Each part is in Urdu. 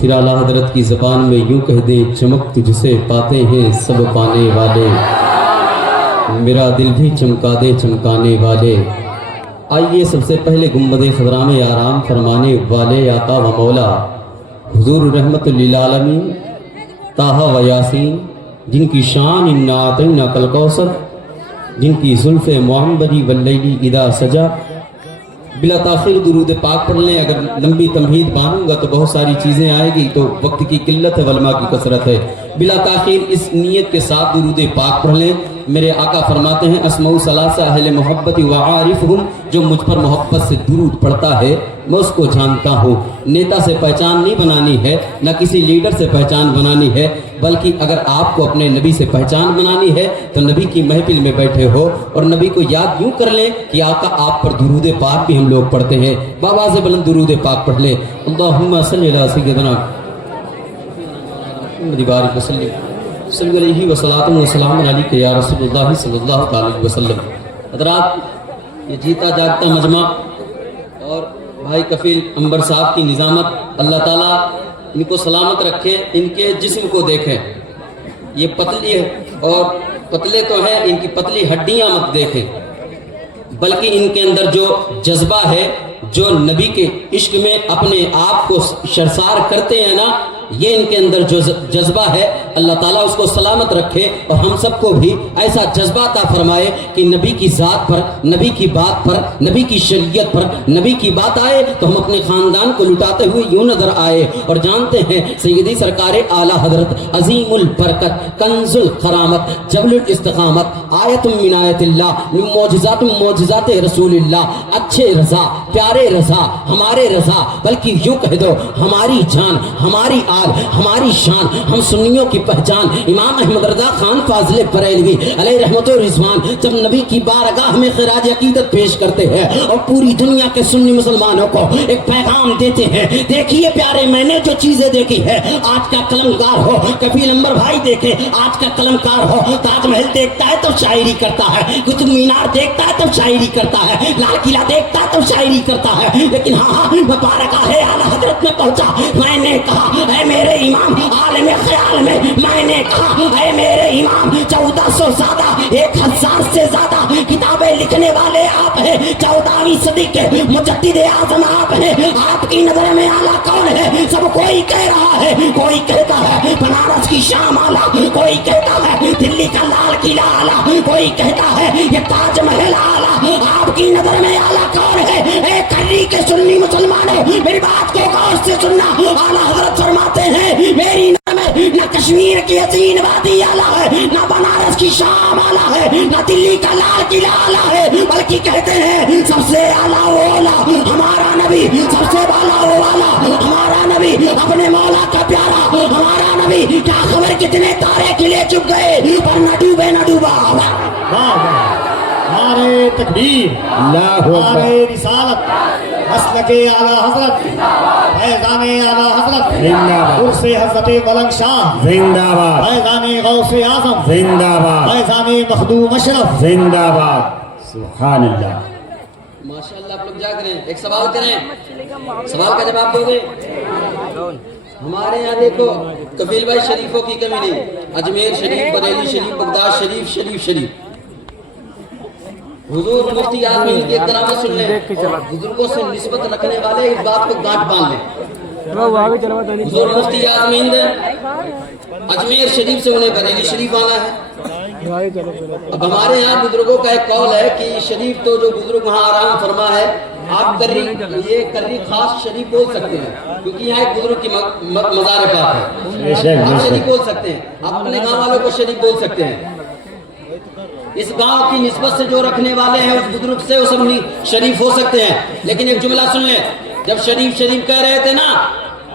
پھر اعلیٰ حضرت کی زبان میں یوں کہہ دے چمک تجھ سے پاتے ہیں سب پانے والے، میرا دل بھی چمکا دے چمکانے والے۔ آئیے سب سے پہلے گنبد خضرا میں آرام فرمانے والے آقا و مولا حضور رحمت للعالمین طٰہٰ و یاسین، جن کی شان انا اعطیناک الکوثر، جن کی زلف محمدی واللیل اذا سجا۔ بلا تاخیر درود پاک پڑھ لیں۔ اگر لمبی تمہید مانوں گا تو بہت ساری چیزیں آئے گی، تو وقت کی قلت ہے، علماء کی کثرت ہے۔ بلا تاخیر اس نیت کے ساتھ درود پاک پڑھ لیں۔ میرے آقا فرماتے ہیں اسماء ثلاثہ اہل محبت وعارفہم، جو مجھ پر محبت سے درود پڑھتا ہے میں اس کو جانتا ہوں۔ نیتا سے پہچان نہیں بنانی ہے، نہ کسی لیڈر سے پہچان بنانی ہے، بلکہ اگر آپ کو اپنے نبی سے پہچان بنانی ہے تو نبی کی محفل میں بیٹھے ہو اور نبی کو یاد یوں کر لیں کہ آقا آپ پر درود پاک بھی ہم لوگ پڑھتے ہیں۔ بآواز بلند درود پاک پڑھ لیں۔ اللہم صلی علی سیدنا محمد بارک وسلم صلی علیہ وسلم وسلام علیک یا رسول اللہ صلی اللہ علیہ وسلم۔ حضرات، یہ جیتا جاگتا مجمع اور بھائی کفیل انبر صاحب کی نظامت، اللہ تعالیٰ ان کو سلامت رکھے۔ ان کے جسم کو دیکھیں، یہ پتلی ہے اور پتلے تو ہیں، ان کی پتلی ہڈیاں مت دیکھیں، بلکہ ان کے اندر جو جذبہ ہے، جو نبی کے عشق میں اپنے آپ کو شرسار کرتے ہیں نا، یہ ان کے اندر جو جذبہ ہے، اللہ تعالیٰ اس کو سلامت رکھے اور ہم سب کو بھی ایسا جذبہ عطا فرمائے کہ نبی کی ذات پر، نبی کی بات پر، نبی کی شریعت پر نبی کی بات آئے تو ہم اپنے خاندان کو لٹاتے ہوئے یوں نظر آئے۔ اور جانتے ہیں سیدی سرکار اعلیٰ حضرت عظیم البرکت، کنز الکرامت، جبل الاستقامت، آیت من آیت اللہ، معجزات رسول اللہ، اچھے رضا، پیارے رضا، ہمارے رضا، بلکہ یوں کہہ دو ہماری جان، ہماری ہماری شان، ہم سنیوں کی پہچان۔ امام احمد رضا خان فاضل بریلوی علیہ رحمت و رضوان جب نبی کی بارگاہ میں خراج عقیدت پیش کرتے ہیں اور پوری دنیا کے سنی مسلمانوں کو ایک پیغام دیتے ہیں، دیکھیے پیارے، میں نے جو چیزیں دیکھی ہے، آج کا قلمکار ہو کفیل انبر بھائی دیکھے، آج کا قلمکار ہو تاج محل دیکھتا ہے تو شاعری کرتا ہے، قطب مینار دیکھتا ہے تو شاعری کرتا ہے، لال قلعہ دیکھتا ہے تو شاعری کرتا ہے، لیکن ہاں بارگاہ اعلیٰ حضرت میں پہنچا، میں نے کہا اے میرے امام عالم خیال میں، میں نے کہا اے میرے امام 1400 زیادہ 1000 سے زیادہ کتابیں لکھنے والے آپ ہیں، 14ویں صدی کے مجدد اعظم آپ ہیں، آپ کی نظر میں اعلیٰ کون ہے؟ سب کوئی کہہ رہا ہے، کوئی کہتا ہے بنارس کی شام اعلیٰ، کوئی کہتا ہے دلی کا لال قلعہ اعلیٰ، کوئی کہتا ہے یہ تاج محل اعلیٰ، آپ کی نظر میں اعلیٰ کون ہے؟ اے کری کے سنی مسلمانوں، میری بات کو غور سے سننا۔ اعلیٰ حضرت فرماتے ہیں میری نظر میں نہ کشمیر کی حسین وادی اعلیٰ ہے، نہ بنارس کی شام اعلیٰ ہے، نہ دلی کا لال قلعہ اعلیٰ ہے، بلکہ کہتے ہیں سب سے اعلیٰ وہ اعلیٰ ہمارا نبی، سب سے بالا وہ اعلیٰ ہمارا نبی، اپنے مولا کا پیارا ہمارا نبی۔ کیا خبر کتنے تارے کھلے چپ گئے پر نہ ڈوبے نہ ڈوبا۔ نعرے تکبیر، نعرے رسالت، مسلک اعلیٰ حضرت، فیضان اعلیٰ حضرت، عرس حضرت بلند شاہ زندہ باد، فیضان غوث اعظم زندہ باد، فیضان مخدوم اشرف زندہ باد، سبحان اللہ۔ ماشاءاللہ آپ لوگ جاگ رہے ہیں۔ ایک سوال کریں، سوال کا جواب دو گے؟ ہمارے یہاں دیکھو کفیل بھائی شریفوں کی کمی نہیں، اجمیر شریف، بریلی شریف، بغداد شریف، شریف شریف۔ حضور مفتی اعظم ہند کی کرامت سن لیں اور بزرگوں سے نسبت رکھنے والے اس بات کو گانٹ باندھ لیں۔ حضور مفتی اعظم ہند اجمیر شریف سے انہیں بریلی شریف آنا ہے۔ اب ہمارے یہاں بزرگوں کا ایک قول ہے کہ شریف تو جو بزرگ وہاں آرام فرما ہے، آپ کرری، یہ کرری خاص شریف بول سکتے ہیں کیونکہ یہاں ایک بزرگ کی مزار پاک ہے، آپ شریف بول سکتے ہیں، آپ اپنے گاؤں والوں کو شریف بول سکتے ہیں۔ اس گاؤں کی نسبت سے جو رکھنے والے ہیں اس بزرگ سے وہ سب شریف ہو سکتے ہیں، لیکن ایک جملہ سن لیں، جب شریف شریف کہہ رہے تھے نا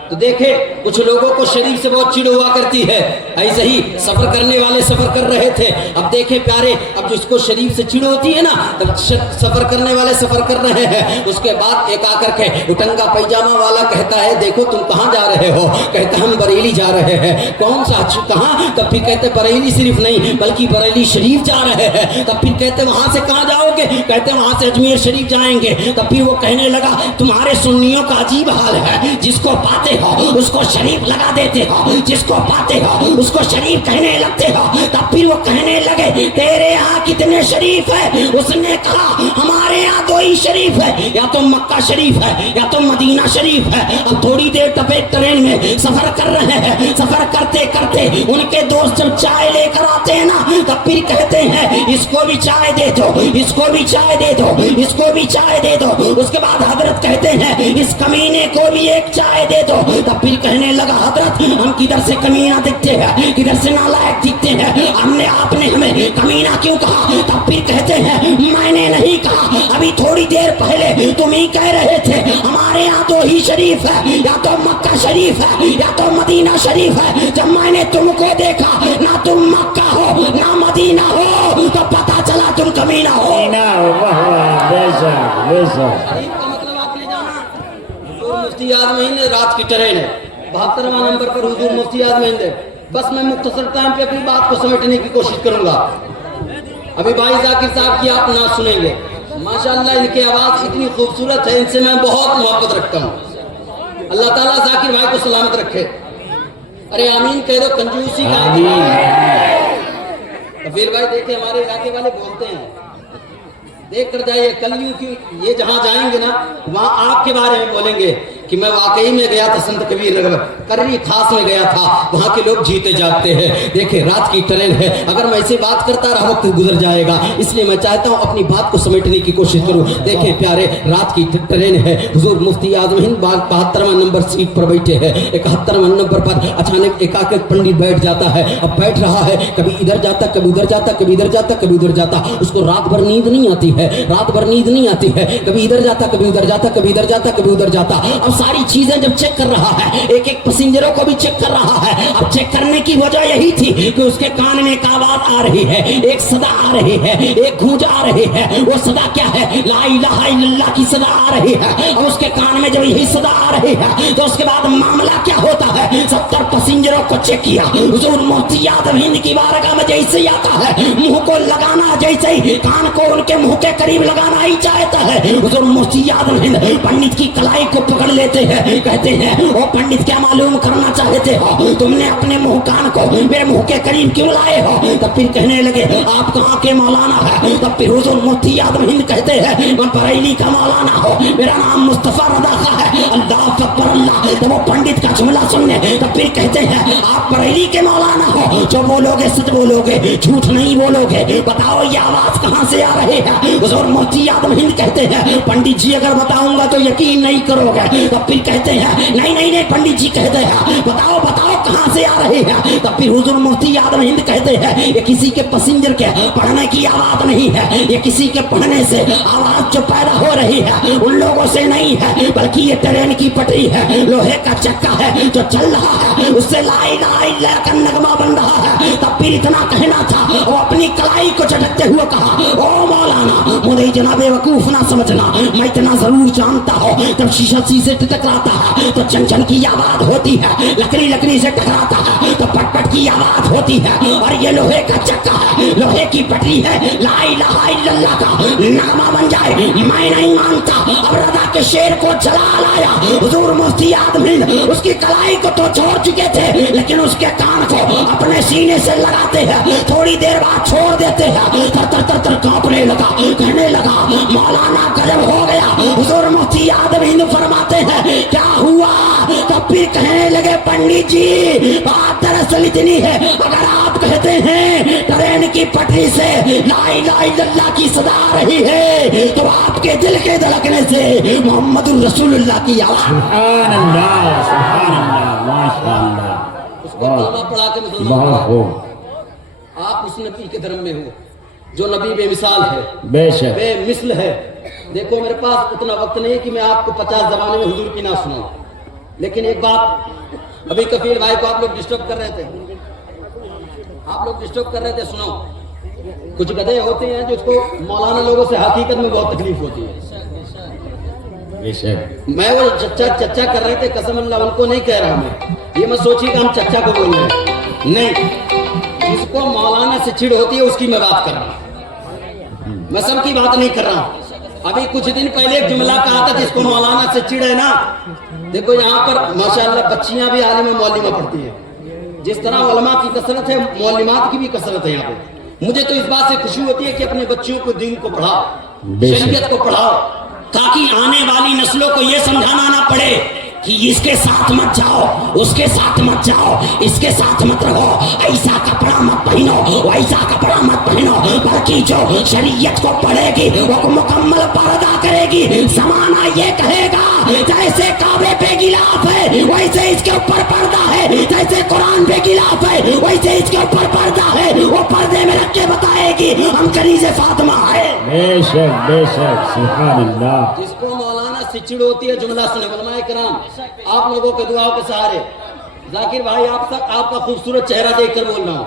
تو دیکھے کچھ لوگوں کو شریف سے بہت چڑ ہوا کرتی ہے، ایسے ہی سفر کرنے والے سفر کر رہے تھے۔ اب دیکھیں پیارے، اب جس کو شریف سے چڑ ہوتی ہے نا، تب سفر کرنے والے سفر کر رہے ہیں، اس کے بعد ایک آ کر کے اٹنگا پیجامہ والا کہتا ہے دیکھو تم کہاں جا رہے ہو؟ کہتا ہم بریلی جا رہے ہیں۔ کون سا؟ کہاں؟ تب پھر کہتے بریلی صرف نہیں بلکہ بریلی شریف جا رہے ہیں۔ تب پھر کہتے وہاں سے کہاں جاؤ گے؟ کہتے وہاں سے اجمیر شریف جائیں گے۔ تب پھر وہ کہنے لگا تمہارے سنیوں کا عجیب حال ہے، جس کو پاتے ہو اس کو شریف لگا دیتے ہو, جس کو پاتے ہو اس کو شریف کہنے لگتے ہو. تب پھر وہ کہنے لگے تیرے یہاں کتنے شریف ہے؟ اس نے کہا ہمارے یہاں دو ہی شریف ہے, یا تو مکہ شریف ہے یا تو مدینہ شریف ہے. اب تھوڑی دیر ٹرین میں سفر کر رہے ہیں, سفر کرتے کرتے ان کے دوست جب چائے لے کر آتے ہیں نا تب پھر کہتے ہیں اس کو بھی چائے دے دو, اس کو بھی چائے دے دو, اس کو بھی چائے دے دو. اس کے بعد حضرت کہتے ہیں اس کمینے کو بھی ایک چائے دے دو. تب پھر کہنے لگا حضرت ہم کدھر سے کمینہ دکھتے ہیں, کدھر سے نالائق دکھتے ہیں, ہم نے آپ نے ہمیں کمینہ کیوں کہا؟ تب پھر کہتے ہیں میں نے نہیں کہا, ابھی تھوڑی دیر پہلے تم ہی کہہ رہے تھے ہمارے یہاں دو ہی شریف ہے, یا تو مکہ شریف ہے یا تو مدینہ شریف ہے. جب میں نے تم کو دیکھا نہ تم مکہ ہو نہ مدینہ ہو تو پتا چلا تم کمینہ ہو. بے شک بے شک. شریف کا مطلب آپ نے جانا. حضور مفتی اعظم ہند رات کی ٹرین ہے, 72واں نمبر پر حضور مفتی اعظم ہند ہے. بس میں مختصر ٹائم پہ اپنی بات کو سمیٹنے کی کوشش کروں گا. ابھی بھائی ذاکر صاحب کی آپ نعت سنیں گے. ماشاءاللہ ان کی آواز اتنی خوبصورت ہے, ان سے میں بہت محبت رکھتا ہوں. اللہ تعالیٰ ذاکر بھائی کو سلامت رکھے. ارے آمین کہہ دو, کنجوسی کا. کفیل بھائی دیکھیں ہمارے علاقے والے بولتے ہیں, دیکھ کر جائیے کلیوں کی یہ جہاں جائیں گے نا وہاں آپ کے بارے میں بولیں گے کہ میں واقعی میں گیا تھا سنت کبیر نگر کرری خاص میں گیا تھا, وہاں کے لوگ جیتے جاگتے ہیں. دیکھیں رات کی ٹرین ہے, اگر میں ایسے بات کرتا رہا وقت گزر جائے گا, اس لیے میں چاہتا ہوں اپنی بات کو سمیٹنے کی کوشش کروں. دیکھیں پیارے رات کی ٹرین ہے, حضور مفتی اعظم ہند 72واں نمبر سیٹ پر بیٹھے ہیں. 71واں نمبر پر اچانک ایک پنڈت بیٹھ جاتا ہے. اب بیٹھ رہا ہے, کبھی ادھر جاتا کبھی ادھر جاتا, کبھی ادھر جاتا کبھی ادھر جاتا. اس کو رات بھر نیند نہیں آتی ہے, رات بھر نیند نہیں آتی ہے, کبھی ادھر جاتا کبھی ادھر جاتا, کبھی ادھر جاتا کبھی ادھر جاتا. اب ساری چیزیں جب چیک کر رہا ہے, ایک ایک پیسنجروں کو بھی چیک کر رہا ہے. اب چیک کرنے کی وجہ یہی تھی کہ اس کے کان میں ایک آواز آ رہی ہے, ایک صدا آ رہی ہے, ایک گونج آ رہی ہے. وہ صدا کیا ہے؟ لا الہ الا اللہ کی صدا آ رہی ہے. اب اس کے کان میں جب یہی صدا آ رہی ہے تو اس کے بعد معاملہ کیا ہوتا ہے؟ 70 پیسنجروں کو چیک کیا. حضور مفتی اعظم ہند کی بارگاہ میں جیسے ہی آتا ہے, منہ کو لگانا جیسے ہی کان کو ان کے منہ کے قریب لگانا ہی چاہتا ہے, حضور مفتی اعظم ہند پنڈت کی کلائی کو پکڑ لیتے ہیں. کہتے ہیں وہ پنڈت کیا معلوم کرنا چاہتے ہو, تم نے اپنے منہ کان کو میرے منہ کے قریب کیوں لائے ہو؟ تب پھر کہنے لگے آپ کہاں کے مولانا ہے؟ تب پھر حضور مفتی اعظم ہند کہتے ہیں میں بریلی کا مولانا ہوں, میرا نام مصطفیٰ رضا خان ہے. اللہ اکبر اللہ. تو وہ پنڈت کا جملہ سننے تب پھر کہتے ہیں آپ بریلی کے مولانا ہو, جو بولو گے سچ بولو گے, جھوٹ نہیں بولو گے, بتاؤ یہ آواز کہاں سے آ رہی ہے؟ حضور مفتی اعظم ہند کہتے ہیں پنڈت جی اگر بتاؤں گا تو یقین نہیں کرو گے. تب پھر کہتے ہیں نہیں نہیں نہیں پنڈت جی کہتے ہیں بتاؤ بتاؤ کہاں سے آ رہی ہے؟ تب پھر حضور مفتی اعظم ہند کہتے ہیں یہ کسی کے پیسنجر کے پڑھنے کی آواز نہیں ہے, یہ کسی کے پڑھنے سے آواز جو پیدا ہو رہی ہے ان لوگوں سے نہیں ہے, بلکہ یہ ٹرین کی پٹری ہے, لوہے کا چکا ہے جو چل رہا ہے, اس سے لا الہ الا اللہ کا نغمہ بن رہا ہے. تب پھر اتنا کہنا تھا, وہ اپنی کلائی کو جھٹکتے ہوئے کہا او مولانا مجھے جناب وقوف نہ سمجھنا, میں اتنا ضرور جانتا ہوں جب شیشہ سے ٹکراتا ہے تو چن چن کی آواز ہوتی ہے, لکڑی لکڑی سے ٹکراتا ہے تو پٹ پٹ کی آواز ہوتی ہے, اور یہ لوہے کا چکا ہے, لوہے کی پٹری ہے, لا الہ الا اللہ کا نغمہ بن جائے میں نہیں مانتا. اب رضا کے شیر کو جلا لایا. حضور مفتی اعظم ہند اس کی کلائی کو تو چھوڑ چکے تھے لیکن اس کے کان کو اپنے سینے سے لگاتے ہیں, تھوڑی دیر بعد چھوڑ دیتے ہیں, تر تر تر تر کانپنے لگا, کہنے لگا مولانا غضب ہو گیا. حضور مفتی اعظم ہند فرماتے ہیں کیا ہوا؟ تب پھر کہنے لگے پنڈت جی بات دراصل اتنی ہے, اگر آپ کہتے ہیں ٹرین کی پٹری سے لا الہ الا اللہ کی صدا آ رہی ہے تو آپ کے دل کے دھڑکنے سے محمد رسول اللہ کی آواز. سبحان اللہ سبحان اللہ ماشاء اللہ. اس کو کلمہ پڑھا کے مسلمان بہت بناؤ. خوب. آپ اس نبی کے دھرم میں ہو جو نبی بے مثال ہے, بے شک. بے مثل ہے. دیکھو میرے پاس اتنا وقت نہیں کہ میں آپ کو 50 زبانوں میں حضور کی نعت سناؤں, لیکن ایک بات ابھی کفیل بھائی کو آپ لوگ ڈسٹرب کر رہے تھے, سنو. کچھ گدھے ہوتے ہیں جس کو مولانا لوگوں سے حقیقت میں بہت تکلیف ہوتی ہے. بے شک. میں وہ چچا کر رہے تھے, قسم اللہ ان کو نہیں کہہ رہا میں, یہ میں سوچی کہ ہم چچا کو بول رہے ہیں, نہیں, جس کو مولانا سے چڑ ہوتی ہے اس کی میں بات کر رہا ہوں, میں سب کی بات نہیں کر رہا ہوں. ابھی کچھ دن پہلے ایک جملہ کہا تھا جس کو مولانا سے چڑ ہے نا. دیکھو یہاں پر ماشاءاللہ بچیاں بھی عالم معلمہ پڑھتی ہیں. جس طرح علماء کی کثرت ہے معلمات کی بھی کثرت ہے یہاں پہ. مجھے تو اس بات سے خوشی ہوتی ہے کہ اپنے بچوں کو دین کو پڑھاؤ, شریعت کو پڑھاؤ, تاکہ آنے والی نسلوں کو یہ سمجھانا نہ پڑے کہ اس کے ساتھ مت جاؤ, اس کے ساتھ مت جاؤ, اس کے ساتھ مت رہو, ایسا کپڑا مت پہنو, ویسا کپڑا مت پہنو. بلکہ جو شریعت کو پڑھے گی وہ مکمل پردہ کرے گی. زمانہ یہ کہے گا جیسے کعبے پہ غلاف ہے ویسے اس کے اوپر پردہ ہے, جیسے قرآن پہ غلاف ہے ویسے اس کے اوپر پردہ ہے. وہ پردے میں رکھ کے بتائے گی ہم کنیز فاطمہ ہے. بے شک سبحان اللہ. جس کو مولانا سے چڑ ہوتی ہے جملہ سنے. علماء کرام آپ لوگوں کے دعاؤں کے سہارے, ذاکر بھائی آپ کا خوبصورت چہرہ دیکھ کر بول رہا ہوں.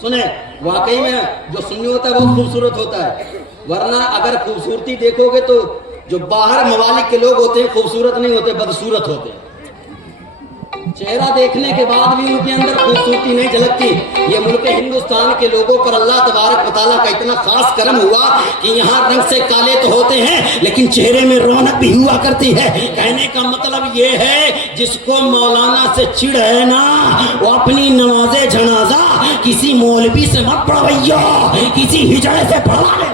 سنیں, واقعی میں جو سنی ہوتا ہے بہت خوبصورت ہوتا ہے, ورنہ اگر خوبصورتی دیکھو گے تو جو باہر ممالک کے لوگ ہوتے ہیں خوبصورت نہیں ہوتے, بدصورت ہوتے ہیں. چہرہ دیکھنے کے بعد بھی ان کے اندر خوبصورتی نہیں جھلکتی. یہ ملک ہندوستان کے لوگوں پر اللہ تبارک و تعالیٰ کا اتنا خاص کرم ہوا کہ یہاں رنگ سے کالے تو ہوتے ہیں لیکن چہرے میں رونق بھی ہوا کرتی ہے. کہنے کا مطلب یہ ہے جس کو مولانا سے چڑ ہے نا وہ اپنی نماز جنازہ کسی مولوی سے مت پڑھوائیو, کسی ہجڑے سے پڑھوا لے.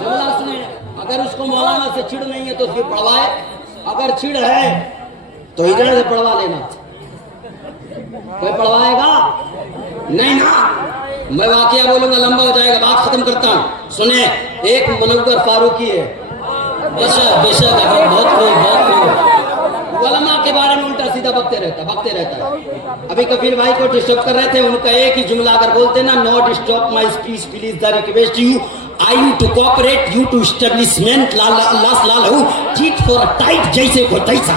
جملہ سنیں, اگر اس کو مولانا سے چڑ نہیں ہے تو پھر پڑھوائے, اگر چڑ ہے تو ہجڑے سے پڑھوا لینا. کوئی پڑھوائے گا نہیں نا. میں واقعہ بولوں گا لمبا ہو جائے گا, بات ختم کرتا ہوں. سنیں, ایک منور فاروقی ہے, بے شک بہت خوب. علماء کے بارے میں الٹا سیدھا بکتے رہتا ہے. ابھی کفیل بھائی کو ڈسٹرب کر رہے تھے, ان کا ایک ہی جملہ اگر بولتے نا, no disturb my speech please the request you I you to cooperate you to establishment لا ٹھیک فور ٹائٹ جیسے کو تیسا.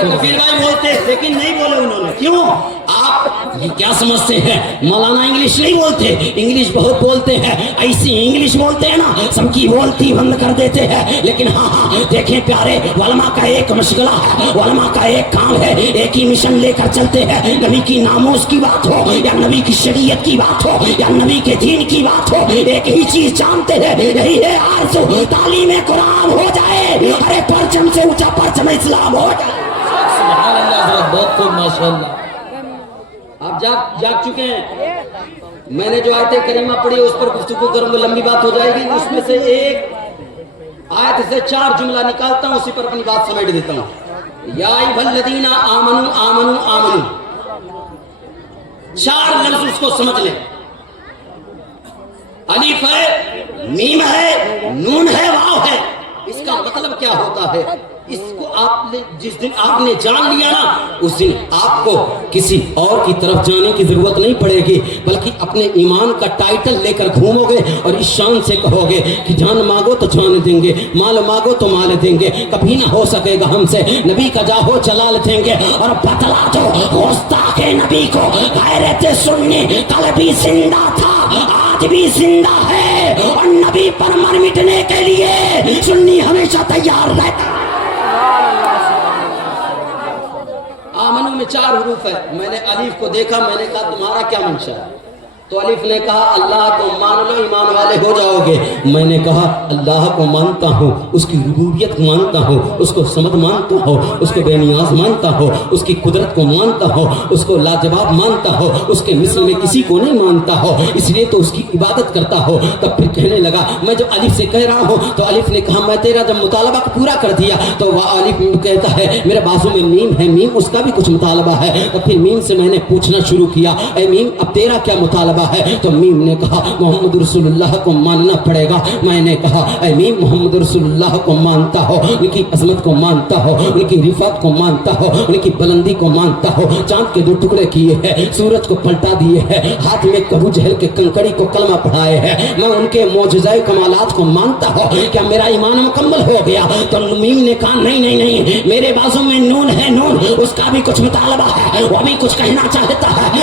کفیل بھائی بولتے لیکن نہیں بولے انہوں نے. کیوں؟ آپ یہ کیا سمجھتے ہیں مولانا انگلش نہیں بولتے, انگلش بہت بولتے ہیں, ایسی انگلش بولتے ہیں نا سب کی بولتی بند کر دیتے ہیں. لیکن ہاں دیکھیں پیارے, علماء کا ایک مشغلہ ہے, علماء کا ایک کام ہے, ایک ہی مشن لے کر چلتے ہیں. نبی کی ناموس کی بات ہو یا نبی کی شریعت کی بات ہو یا نبی کے دین کی بات ہو, ایک ہی چیز جانتے ہیں, یہی ہے آرزو تعلیم قرآن ہو جائے, ارے پرچم سے اونچا پرچم اسلام ہو جائے. سبحان اللہ حضرت, بہت خوب ماشاءاللہ. آپ جاگ چکے ہیں. میں نے جو آیت کریمہ پڑھی اس پر گفتگو کروں گا, لمبی بات ہو جائے گی. اس میں سے ایک آیت سے 4 جملہ نکالتا ہوں, اسی پر اپنی بات سمیٹ دیتا ہوں. یا ایھا الذین آمنوا آمنوا آمنوا, 4 لفظ اس کو سمجھ لیں. الف ہے, میم ہے, نون ہے, واو ہے. اس کا مطلب کیا ہوتا ہے؟ اس کو آپ نے جس دن آپ نے جان لیا نا اس دن آپ کو کسی اور کی طرف جانے کی ضرورت نہیں پڑے گی, بلکہ اپنے ایمان کا ٹائٹل لے کر گھومو گے اور اس شان سے کہو گے کہ جان مانگو تو جان دیں گے, مال مانگو تو مال دیں گے, کبھی نہ ہو سکے گا ہم سے, نبی کا جاہو جلال دیں گے. اور بتلا دو گستاخ نبی کو, غیرت سنی کل بھی زندہ تھا آج بھی زندہ ہے, اور نبی پر مر مٹنے کے لیے سنی ہمیشہ تیار رہتا. آمنو میں 4 حروف ہے. میں نے الف کو دیکھا, میں نے کہا تمہارا کیا منشا ہے؟ تو الف نے کہا اللہ کو مان لو ایمان والے ہو جاؤ گے. میں نے کہا اللہ کو مانتا ہوں, اس کی ربوبیت مانتا ہوں, اس کو صمد مانتا ہوں, اس کو بے نیاز مانتا ہوں, اس کی قدرت کو مانتا ہوں, اس کو لاجواب مانتا ہوں, اس کے مثل میں کسی کو نہیں مانتا ہوں, اس لیے تو اس کی عبادت کرتا ہوں. تب پھر کہنے لگا میں جو الف سے کہہ رہا ہوں, تو الف نے کہا میں تیرا جب مطالبہ کو پورا کر دیا, تو وہ الف کہتا ہے میرے بازو میں میم ہے, میم اس کا بھی کچھ مطالبہ ہے. تو پھر میم سے میں نے پوچھنا شروع کیا, اے میم اب تیرا کیا مطالبہ ہے؟ تو میم نے کہا محمد رسول اللہ کو ماننا پڑے گا. میں نے کہا اے میم محمد رسول اللہ کو مانتا ہو, ان کی عظمت کو مانتا ہو, ان کی رفعت کو مانتا ہو, ان کی بلندی کو مانتا ہو, چاند کے 2 ٹکڑے کیے ہیں, سورج کو پلٹا دیے ہیں, ہاتھ میں ابو جہل کے کنکڑی کو کلمہ پڑھائے ہیں, میں ان کے معجزۂ کمالات کو مانتا ہو, کیا میرا ایمان مکمل ہو گیا؟ تو میم نے کہا نہیں نہیں نہیں, میرے بازو میں نون ہے, نون اس کا بھی کچھ مطالبہ ہے, وہ بھی کچھ کہنا چاہتا ہے.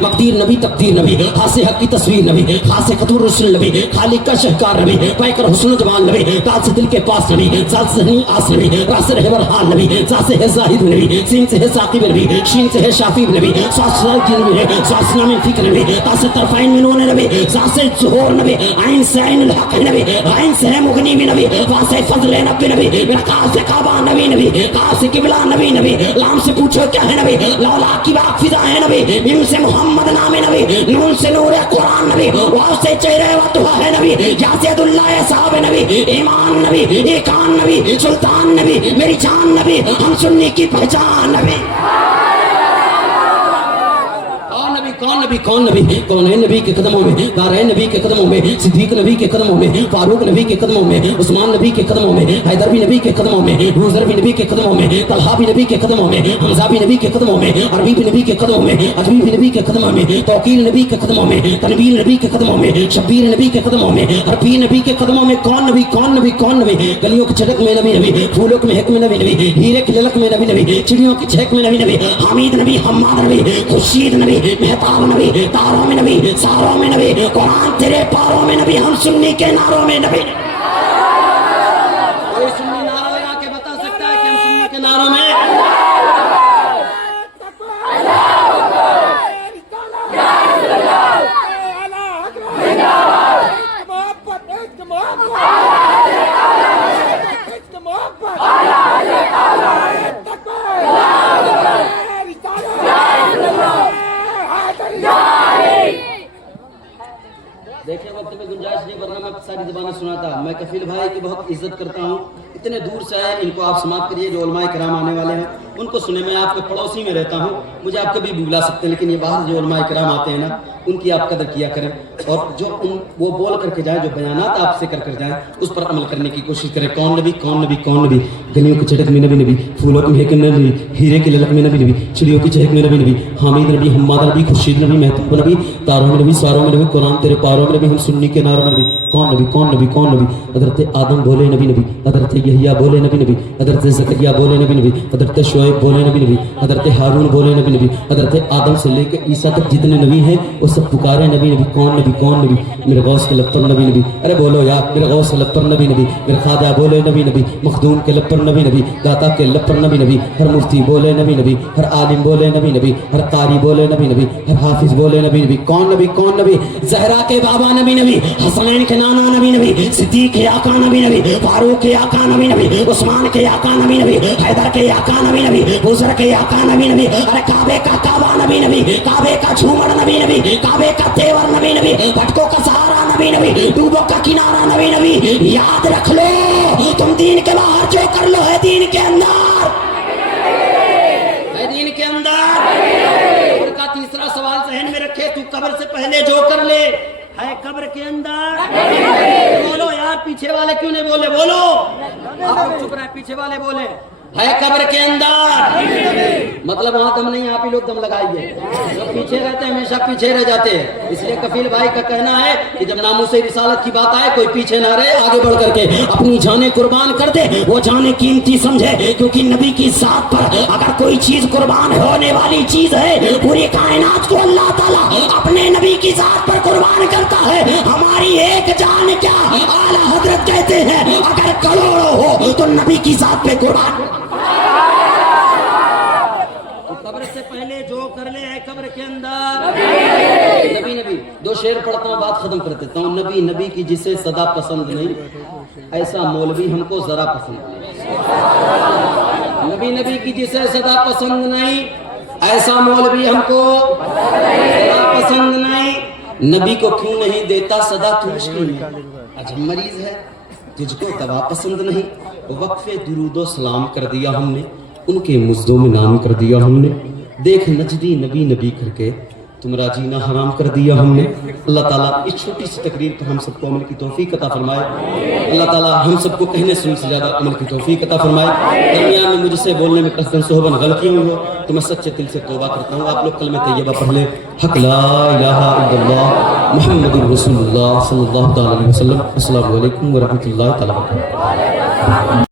مقدیر نبی تقدیر نبی خاص حق کی تصویر نبی خاص قطور رسول نبی خالق کا شہکار نبی پیکر حسن جمال نبی دال سے دل کے پاس نبی زال سے ذہنی آس نبی راس سے رہبر حال نبی زا سے ہے زاہد نبی سین سے ہے ثاقب نبی شین سے ہے شافیب نبی سواس سے نبی سواس نام فکر نبی تا سے طرفین منون نبی زا سے ظہور نبی عین سے عین الحق نبی عین سے ہے مغنی نبی وا سے فضل نبی نبی میرا کاف سے کعبہ نبی نبی کاف سے قبلہ نبی نبی لام سے پوچھو کیا ہے نبی لولا کی باق فضا ہے نبی میم سے محمد نام نبی نون سے نور قرآن نبی واو سے چہرہ و دعا ہے نبی یا زید اللہ صاحب نبی ایمان نبی ایکان نبی سلطان نبی میری جان نبی ہم سننے کی پہچان نبی کون نبی کون نبی کون ہے نبی کے قدموں میں دارین نبی کے قدموں میں صدیق نبی کے قدموں میں فاروق نبی کے قدموں میں عثمان نبی کے قدموں میں حیدر بھی نبی کے قدموں میں حذر بھی نبی کے قدموں میں طلحہ بھی نبی کے قدموں میں حمزہ بھی نبی کے قدموں میں عربی بھی نبی کے قدموں میں عجمی بھی نبی کے قدموں میں توقیر نبی کے قدموں میں تنویر نبی کے قدموں میں شبیر نبی کے قدموں میں حرفی نبی کے قدموں میں کون نبی کون نبی کون نبی گلیوں کی چھٹک میں نبی نبی پھولوں کے مہک میں نبی نبی ہیرے کی للک میں نبی نبی چڑیوں کی چہک میں نبی نبی حمید نبی حماد نبی خورشید نبی مہتاب نبی تاروں میں نبی ساروں میں نبی قرآن تیرے پاروں میں نبی ہم سنی کے ناروں میں نبی کوئی سنی نعرہ لگا کے بتا سکتا ہے کہ ہم سنی کے ناروں میں دیکھیں وقت میں گنجائش نہیں ورنہ میں ساری زبانیں سناتا میں کفیل بھائی کی بہت عزت کرتا ہوں اتنے دور سے آئے ان کو آپ سماعت کریے جو علماء کرام آنے والے ہیں ان کو سنے میں آپ کے پڑوسی میں رہتا ہوں مجھے آپ کبھی بھی بلا سکتے ہیں لیکن یہ باہر جو علماء کرام آتے ہیں نا ان کی آپ قدر کیا کریں اور جو وہ بول کر کے جائیں جو بیانات آپ سے کر جائیں اس پر عمل کرنے کی کوشش کریں کون نبی کون نبی کون نبی گلیوں کی چٹک میں نبی نبی پھولوں کی مہک میں نبی ہیرے کی للک میں نبی نبی چڑیوں کی چہک میں نبی نبی حامد نبی حماد نبی خورشید نبی مہتاب نبی تاروں میں نبی ساروں میں نبی قرآن تیرے پاروں میں نبی ہم سنی کے ناروں میں نبی کون نبی کون نبی کون نبی حضرت آدم بولے نبی نبی حضرت یحییٰ بولے نبی نبی حضرت زکریا بولے نبی نبی حضرت شعیب بولے نبی نبی حضرت ہارون بولے نبی نبی حضرت آدم سے لے کے عیسیٰ تک جتنے نبی ہیں وہ سب پکارے نبی نبی کون نبی میرے غوث کے لب پر نبی نبی ارے بولو یار میرے غوث کے لب پر نبی نبی میرے خواجہ بولے نبی نبی مخدوم کے لب پر نبی نبی داتا کے لب پر نبی نبی ہر مفتی بولے نبی نبی ہر عالم بولے نبی نبی ہر قاری بولے نبی نبی ہر حافظ بولے نبی نبی کون نبی زہرا کے بابا نبی نبی حسنین کے نانا نبی نبی صدیق کے آقا نبی نبی فاروق کے آقا نبی نبی عثمان کے آقا نبی نبی حیدر کے آقا نبی نبی حضر کے آقا نبی نبی ارے کعبے کا کعبہ نبی نبی کعبے کا جھومر نبی نبی کعبے کا تیور نبی نبی بھٹکوں کا سہارا نبی نبی ڈوبوں کا کنارہ نبی نبی یاد رکھ لو تم دین کے باہر جو کر لو ہے دین کے اندر ہے دین کے اندر اور کا تیسرا سوال ذہن میں رکھے تو قبر سے پہلے جو کر لے ہے قبر کے اندر بولو یار پیچھے والے کیوں نہیں بولے بولو آپ چپ رہے پیچھے والے بولے ہے قبر کے اندر مطلب وہاں دم نہیں آپ ہی لوگ دم لگائیے جو پیچھے رہتے ہیں ہمیشہ پیچھے رہ جاتے ہیں اس لیے کفیل بھائی کا کہنا ہے کہ جب ناموس رسالت کی بات آئے کوئی پیچھے نہ رہے آگے بڑھ کر کے اپنی جانیں قربان کر دے وہ جانیں قیمتی سمجھے کیونکہ نبی کی ذات پر اگر کوئی چیز قربان ہونے والی چیز ہے پوری کائنات کو اللہ تعالیٰ اپنے نبی کی ذات پر قربان کرتا ہے ہماری ایک جان کیا اعلیٰ حضرت کہتے ہیں اگر کروڑوں ہو تو نبی کی ذات پہ قربان قبر سے پہلے جو کر لے ہے قبر کے اندر نبی نبی دو شعر پڑھتا ہوں بات ختم کر دیتا ہوں نبی نبی کی جسے صدا پسند نہیں ایسا مولوی ہم کو ذرا پسند نہیں نبی نبی کی جسے صدا پسند نہیں ایسا مولوی ہم کو ذرا پسند نہیں نبی کو کیوں نہیں دیتا صدا تو مشکل میں عجب مریض ہے تجھ کو دوا پسند نہیں وقف درود و سلام کر دیا ہم نے ان کے مزدوں میں نام کر دیا ہم نے دیکھ نجدی نبی نبی کر کے تمہارا جینا حرام کر دیا ہم نے اللہ تعالیٰ اس چھوٹی سی تقریر پر ہم سب کو عمل کی توفیق عطا فرمائے اللہ تعالیٰ ہم سب کو کہنے سننے سے زیادہ عمل کی توفیق عطا فرمائے درمیان میں مجھ سے بولنے میں قصداً صحباً غلطی ہوئی ہو تو میں سچے دل سے توبہ کرتا ہوں آپ لوگ کلمہ طیبہ پڑھ لیں حق لا الہ الا اللہ محمد رسول اللہ صلی اللہ علیہ وسلم السلام علیکم ورحمۃ اللہ تعالیٰ وبرکاتہ